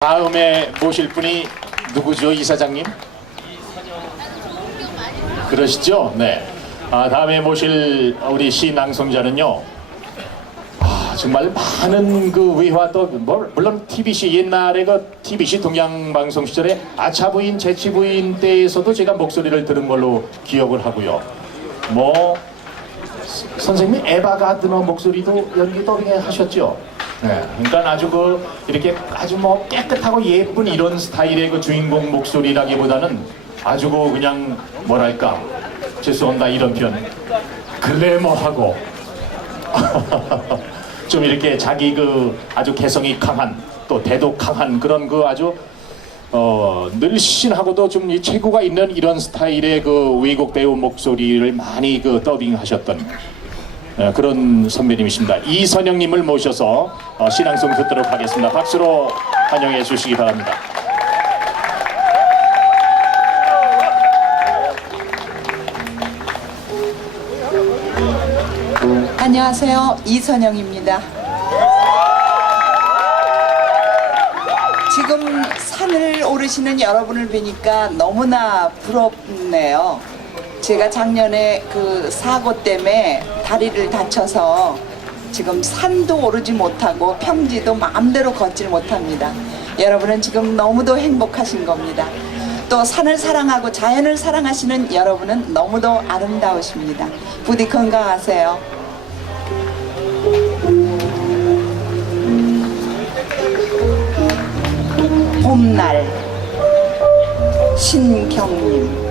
다음에 모실 분이 누구죠, 이사장님? 그러시죠? 네. 아, 다음에 모실 우리 시 낭송자는요. 아, 정말 많은 그 외화 또 뭐, 물론 TBC 옛날에 그 TBC 동양방송 시절에 아차 부인 재치 부인 때에서도 제가 목소리를 들은 걸로 기억을 하고요. 뭐 선생님이 에바 가드너 목소리도 연기 더빙 하셨죠. 네, 그러니까 아주 그 이렇게 아주 뭐 깨끗하고 예쁜 이런 스타일의 그 주인공 목소리라기보다는 아주 그 그냥 뭐랄까 죄송합니다 이런 표현. 글래머하고. 좀 이렇게 자기 그 아주 개성이 강한 또 대도 강한 그런 그 아주 어, 늘씬하고도 좀 이 체구가 있는 이런 스타일의 그 외국 배우 목소리를 많이 그 더빙하셨던 어, 그런 선배님이십니다. 이선영님을 모셔서 어, 신앙송 듣도록 하겠습니다. 박수로 환영해 주시기 바랍니다. 안녕하세요. 이선영입니다. 지금 산을 오르시는 여러분을 뵈니까 너무나 부럽네요. 제가 작년에 그 사고 때문에 다리를 다쳐서 지금 산도 오르지 못하고 평지도 마음대로 걷질 못합니다. 여러분은 지금 너무도 행복하신 겁니다. 또 산을 사랑하고 자연을 사랑하시는 여러분은 너무도 아름다우십니다. 부디 건강하세요. 봄날 신경님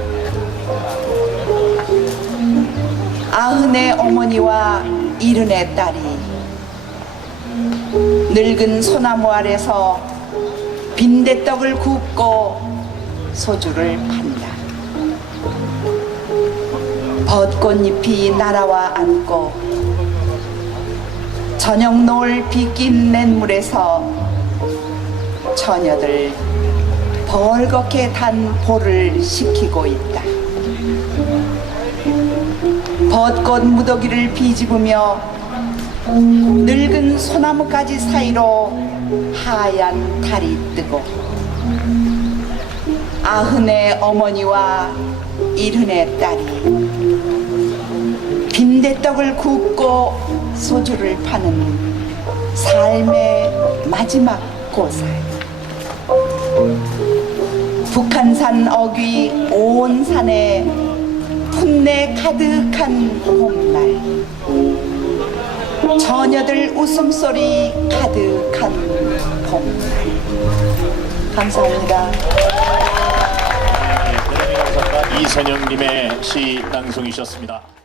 아흔의 어머니와 이른의 딸이 늙은 소나무 아래서 빈대떡을 굽고 소주를 판다 벚꽃잎이 날아와 앉고 저녁 노을 비낀 냇물에서 처녀들 벌겋게 단 볼을 식히고 있다. 벚꽃 무더기를 비집으며 늙은 소나무 가지 사이로 하얀 달이 뜨고 아흔의 어머니와 이른의 딸이 빈대떡을 굽고 소주를 파는 삶의 마지막 고살. 북한산 어귀 온 산에 풋내 가득한 봄날 처녀들 웃음소리 가득한 봄날. 네, 감사합니다. 이선영님의 시 낭송이셨습니다.